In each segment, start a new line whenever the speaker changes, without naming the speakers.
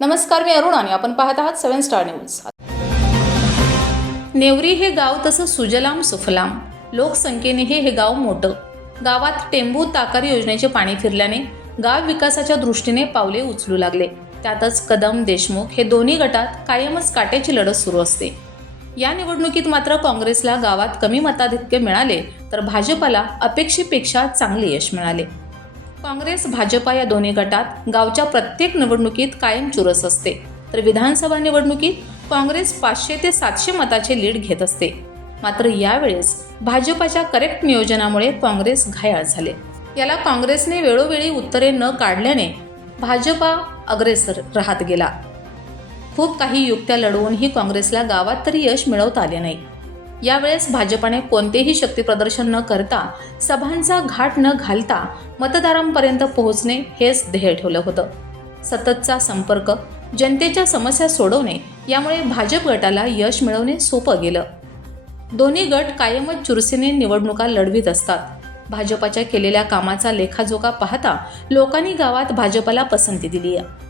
नमस्कार मी अरुण आणि आपण पाहत आहात सेव्हन स्टार न्यूज. नेवरी हे गाव तसं सुजलाम सुफलाम. लोकसंख्येनेही हे गाव मोठं. गावात टेंबू ताकार योजनेचे पाणी फिरल्याने गाव विकासाच्या दृष्टीने पावले उचलू लागले. त्यातच कदम देशमुख हे दोन्ही गटात कायमच काट्याची लढत सुरू असते. या निवडणुकीत मात्र काँग्रेसला गावात कमी मताधिक्य मिळाले तर भाजपला अपेक्षेपेक्षा चांगले यश मिळाले. काँग्रेस भाजपा या दोन्ही गटात गावच्या प्रत्येक निवडणुकीत कायम चुरस असते. तर विधानसभा निवडणुकीत काँग्रेस पाचशे ते सातशे मताचे लीड घेत असते. मात्र यावेळेस भाजपाच्या करेक्ट नियोजनामुळे काँग्रेस घायाळ झाले. याला काँग्रेसने वेळोवेळी उत्तरे न काढल्याने भाजपा अग्रेसर राहत गेला. खूप काही युक्त्या लढवूनही काँग्रेसला गावात तरी यश मिळवता आले नाही. यावेळेस भाजपाने कोणतेही शक्तीप्रदर्शन न करता सभांचा घाट न घालता मतदारांपर्यंत पोहोचणे हेच ध्येय ठेवलं होतं. सततचा संपर्क जनतेच्या समस्या सोडवणे यामुळे भाजप गटाला यश मिळवणे सोपं गेलं. दोन्ही गट कायमच चुरसीने निवडणुका लढवीत असतात. भाजपाच्या केलेल्या कामाचा लेखाजोखा पाहता लोकांनी गावात भाजपला पसंती दिली आहे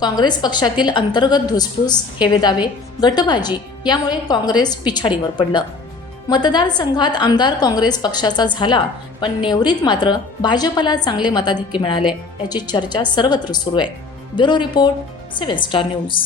काँग्रेस पक्षातील अंतर्गत धुसफूस हेवेदावे गटबाजी यामुळे काँग्रेस पिछाडीवर पडलं. मतदारसंघात आमदार काँग्रेस पक्षाचा झाला पण नेवरीत मात्र भाजपला चांगले मताधिक्य मिळाले याची चर्चा सर्वत्र सुरू आहे. Bureau report seven star news.